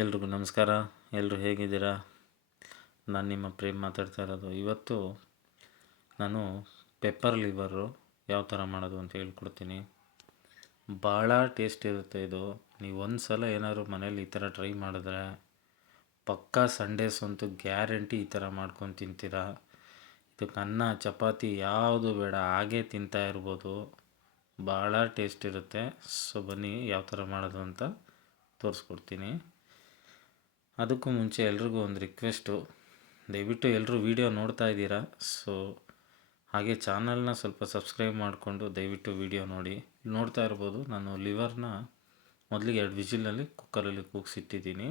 ಎಲ್ರಿಗೂ ನಮಸ್ಕಾರ. ಎಲ್ಲರೂ ಹೇಗಿದ್ದೀರಾ? ನಾನು ನಿಮ್ಮ ಪ್ರೇಮ್ ಮಾತಾಡ್ತಾ ಇರೋದು. ಇವತ್ತು ನಾನು ಪೆಪ್ಪರ್ ಲಿವರು ಯಾವ ಥರ ಮಾಡೋದು ಅಂತ ಹೇಳ್ಕೊಡ್ತೀನಿ. ಭಾಳ ಟೇಸ್ಟ್ ಇರುತ್ತೆ ಇದು. ನೀವು ಒಂದು ಸಲ ಏನಾದರೂ ಮನೇಲಿ ಈ ಥರ ಟ್ರೈ ಮಾಡಿದ್ರೆ ಪಕ್ಕಾ ಸಂಡೇಸ್ ಅಂತೂ ಗ್ಯಾರಂಟಿ ಈ ಥರ ಮಾಡ್ಕೊಂಡು ತಿಂತೀರಾ? ಇದಕ್ಕೆ ಅನ್ನ, ಚಪಾತಿ ಯಾವುದು ಬೇಡ, ಹಾಗೇ ತಿಂತಾ ಇರ್ಬೋದು. ಭಾಳ ಟೇಸ್ಟ್ ಇರುತ್ತೆ. ಸೊ ಬನ್ನಿ ಯಾವ ಥರ ಮಾಡೋದು ಅಂತ ತೋರಿಸ್ಕೊಡ್ತೀನಿ. ಅದಕ್ಕೂ ಮುಂಚೆ ಎಲ್ರಿಗೂ ಒಂದು ರಿಕ್ವೆಸ್ಟು. ದಯವಿಟ್ಟು ಎಲ್ಲರೂ ವೀಡಿಯೋ ನೋಡ್ತಾ ಇದ್ದೀರಾ? ಸೊ, ಹಾಗೆ ಚಾನಲ್ನ ಸ್ವಲ್ಪ ಸಬ್ಸ್ಕ್ರೈಬ್ ಮಾಡಿಕೊಂಡು ದಯವಿಟ್ಟು ವೀಡಿಯೋ ನೋಡಿ. ನೋಡ್ತಾ ಇರ್ಬೋದು, ನಾನು ಲಿವರ್ನ ಮೊದಲಿಗೆ ಎರಡು ವಿಜಿಲಲ್ಲಿ, ಕುಕ್ಕರಲ್ಲಿ ಕೂಗಿಸಿಟ್ಟಿದ್ದೀನಿ.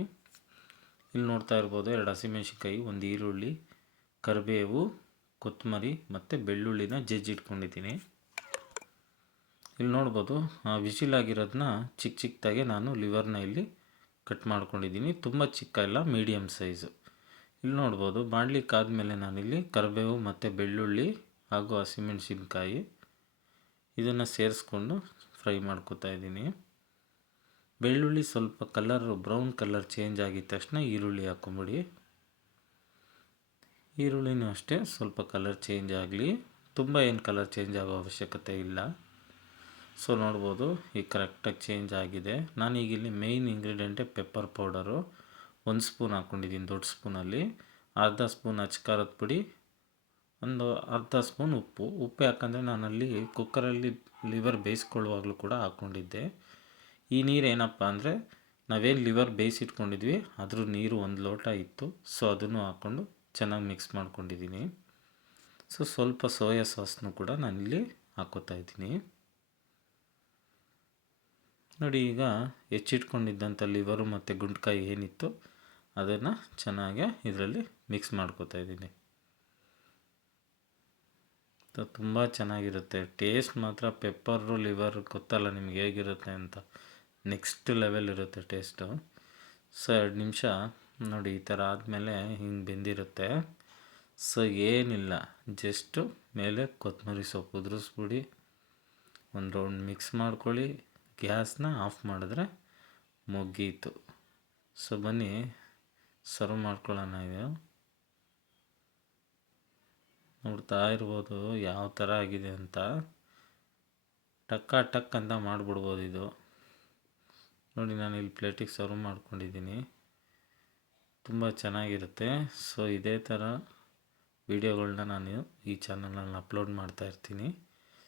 ಇಲ್ಲಿ ನೋಡ್ತಾ ಇರ್ಬೋದು, ಎರಡು ಹಸಿಮೆಣ್ಸಿನ್ಕಾಯಿ ಒಂದು ಈರುಳ್ಳಿ, ಕರಿಬೇವು, ಕೊತ್ತಂಬರಿ ಮತ್ತು ಬೆಳ್ಳುಳ್ಳಿನ ಜಜ್ಜಿಟ್ಕೊಂಡಿದ್ದೀನಿ. ಇಲ್ಲಿ ನೋಡ್ಬೋದು, ಆ ವಿಜಿಲ್ ಆಗಿರೋದನ್ನ ಚಿಕ್ಕ ಚಿಕ್ಕದಾಗೆ ನಾನು ಲಿವರ್ನ ಇಲ್ಲಿ ಕಟ್ ಮಾಡ್ಕೊಂಡಿದ್ದೀನಿ. ತುಂಬ ಚಿಕ್ಕ ಇಲ್ಲ ಮೀಡಿಯಮ್ ಸೈಜು ಇಲ್ಲಿ ನೋಡ್ಬೋದು ಬಾಣಲಿಕ್ಕಾದ್ಮೇಲೆ ನಾನಿಲ್ಲಿ ಕರಿಬೇವು ಮತ್ತು ಬೆಳ್ಳುಳ್ಳಿ ಹಾಗೂ ಹಸಿಮೆಣಸಿನ್ಕಾಯಿ ಇದನ್ನು ಸೇರಿಸ್ಕೊಂಡು ಫ್ರೈ ಮಾಡ್ಕೋತಾ ಇದ್ದೀನಿ. ಬೆಳ್ಳುಳ್ಳಿ ಸ್ವಲ್ಪ ಕಲರ್ ಬ್ರೌನ್ ಕಲರ್ ಚೇಂಜ್ ಆಗಿದ ತಕ್ಷಣ ಈರುಳ್ಳಿ ಹಾಕೊಂಬಿಡಿ. ಈರುಳ್ಳಿನೂ ಅಷ್ಟೇ ಸ್ವಲ್ಪ ಕಲರ್ ಚೇಂಜ್ ಆಗಲಿ. ತುಂಬ ಏನು ಕಲರ್ ಚೇಂಜ್ ಆಗೋ ಅವಶ್ಯಕತೆ ಇಲ್ಲ. ಸೊ ನೋಡ್ಬೋದು ಈಗ ಕರೆಕ್ಟಾಗಿ ಚೇಂಜ್ ಆಗಿದೆ. ನಾನೀಗ ಇಲ್ಲಿ ಮೇಯ್ನ್ ಇಂಗ್ರೀಡಿಯೆಂಟೇ ಪೆಪ್ಪರ್ ಪೌಡರು ಒಂದು ಸ್ಪೂನ್ ಹಾಕ್ಕೊಂಡಿದ್ದೀನಿ ದೊಡ್ಡ ಸ್ಪೂನಲ್ಲಿ ಅರ್ಧ ಸ್ಪೂನ್ ಅಚ್ಕಾರದ ಪುಡಿ, ಒಂದು ಅರ್ಧ ಸ್ಪೂನ್ ಉಪ್ಪು. ಉಪ್ಪು ಯಾಕಂದರೆ ನಾನಲ್ಲಿ ಕುಕ್ಕರಲ್ಲಿ ಲಿವರ್ ಬೇಯಿಸ್ಕೊಳ್ಳುವಾಗಲೂ ಕೂಡ ಹಾಕ್ಕೊಂಡಿದ್ದೆ ಈ ನೀರು ಏನಪ್ಪ ಅಂದರೆ, ನಾವೇನು ಲಿವರ್ ಬೇಯಿಸಿಟ್ಕೊಂಡಿದ್ವಿ ಅದ್ರ ನೀರು ಒಂದು ಲೋಟ ಇತ್ತು. ಸೊ ಅದನ್ನು ಹಾಕ್ಕೊಂಡು ಚೆನ್ನಾಗಿ ಮಿಕ್ಸ್ ಮಾಡ್ಕೊಂಡಿದ್ದೀನಿ ಸೊ ಸ್ವಲ್ಪ ಸೋಯಾ ಸಾಸ್ನು ಕೂಡ ನಾನಿಲ್ಲಿ ಹಾಕೋತಾ ಇದ್ದೀನಿ. ನೋಡಿ ಈಗ ಹೆಚ್ಚಿಟ್ಕೊಂಡಿದ್ದಂಥ ಲಿವರು ಮತ್ತು ಗುಂಡ್ಕಾಯಿ ಏನಿತ್ತು ಅದನ್ನು ಚೆನ್ನಾಗಿ ಇದರಲ್ಲಿ ಮಿಕ್ಸ್ ಮಾಡ್ಕೋತಾ ಇದ್ದೀನಿ. ತುಂಬ ಚೆನ್ನಾಗಿರುತ್ತೆ. ಟೇಸ್ಟ್ ಮಾತ್ರ ಪೆಪ್ಪರು ಲಿವರ್ ಗೊತ್ತಲ್ಲ ನಿಮ್ಗೆ ಹೇಗಿರುತ್ತೆ ಅಂತ. ನೆಕ್ಸ್ಟ್ ಲೆವೆಲ್ ಇರುತ್ತೆ ಟೇಸ್ಟು ಸೊ ಎರಡು ನಿಮಿಷ. ನೋಡಿ, ಈ ಥರ ಆದಮೇಲೆ ಹಿಂಗೆ ಬೆಂದಿರುತ್ತೆ. ಸೊ ಏನಿಲ್ಲ. ಜಸ್ಟು ಮೇಲೆ ಕೊತ್ತಂಬರಿ ಸೊಪ್ಪು ಉದುರಿಸ್ಬಿಡಿ. ಒಂದು ರೌಂಡ್ ಮಿಕ್ಸ್ ಮಾಡ್ಕೊಳ್ಳಿ. ಗ್ಯಾಸ್ನ ಆಫ್ ಮಾಡಿದ್ರೆ ಮುಗ್ಗೀತು ಸೊ ಬನ್ನಿ ಸರ್ವ್ ಮಾಡ್ಕೊಳ್ಳೋಣ ಇದು. ನೋಡ್ತಾ ಇರ್ಬೋದು ಯಾವ ಥರ ಆಗಿದೆ ಅಂತ. ಟಕ್ಕ ಟಕ್ ಅಂತ ಮಾಡಿಬಿಡ್ಬೋದು ಇದು. ನೋಡಿ, ನಾನು ಇಲ್ಲಿ ಪ್ಲೇಟಿಗೆ ಸರ್ವ್ ಮಾಡ್ಕೊಂಡಿದ್ದೀನಿ. ತುಂಬ ಚೆನ್ನಾಗಿರುತ್ತೆ. ಸೊ ಇದೇ ಥರ ವೀಡಿಯೋಗಳನ್ನ ನಾನು ಈ ಚಾನಲ್ನಲ್ಲಿ ಅಪ್ಲೋಡ್ ಮಾಡ್ತಾ ಇರ್ತೀನಿ.